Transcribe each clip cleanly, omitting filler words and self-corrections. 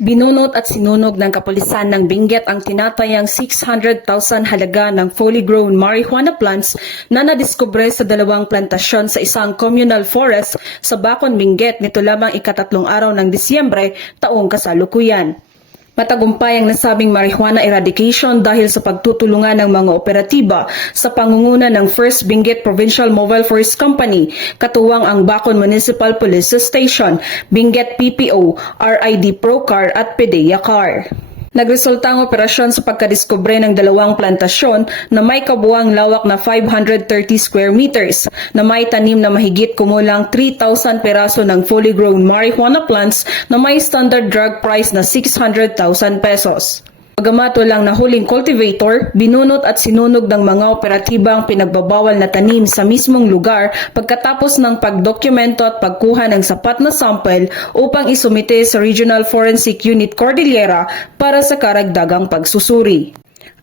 Binunot at sinunog ng kapulisan ng Benguet ang tinatayang 600,000 halaga ng fully grown marijuana plants na nadiskubre sa dalawang plantasyon sa isang communal forest sa Bacon, Benguet nito lamang ika-3 araw ng Disyembre taong kasalukuyan. Matagumpay ang nasabing marijuana eradication dahil sa pagtutulungan ng mga operatiba sa pangunguna ng First Benguet Provincial Mobile Forest Company, katuwang ang Bacon Municipal Police Station, Benguet PPO, RID Procar at PDEA Car. Nagresulta ang operasyon sa pagkadiskubre ng dalawang plantasyon na may kabuuang lawak na 530 square meters na may tanim na mahigit kumulang 3,000 peraso ng fully grown marijuana plants na may standard drug price na 600,000 pesos. Bagamat walang nahuling cultivator, binunot at sinunog ng mga operatibang pinagbabawal na tanim sa mismong lugar pagkatapos ng pagdokumento at pagkuha ng sapat na sample upang isumite sa Regional Forensic Unit Cordillera para sa karagdagang pagsusuri.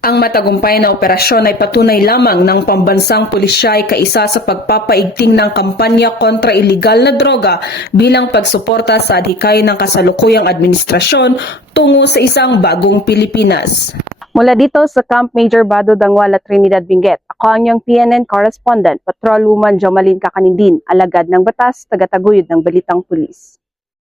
Ang matagumpay na operasyon ay patunay lamang ng pambansang pulisya ay kaisa sa pagpapaigting ng kampanya kontra iligal na droga bilang pagsuporta sa adhikay ng kasalukuyang administrasyon tungo sa isang bagong Pilipinas. Mula dito sa Camp Major Bado Dangwala, Trinidad, Benguet, ako ang iyong PNN correspondent, Patrolwoman Jomalyn Kakanindin, alagad ng batas, tagataguyod ng Balitang Pulis.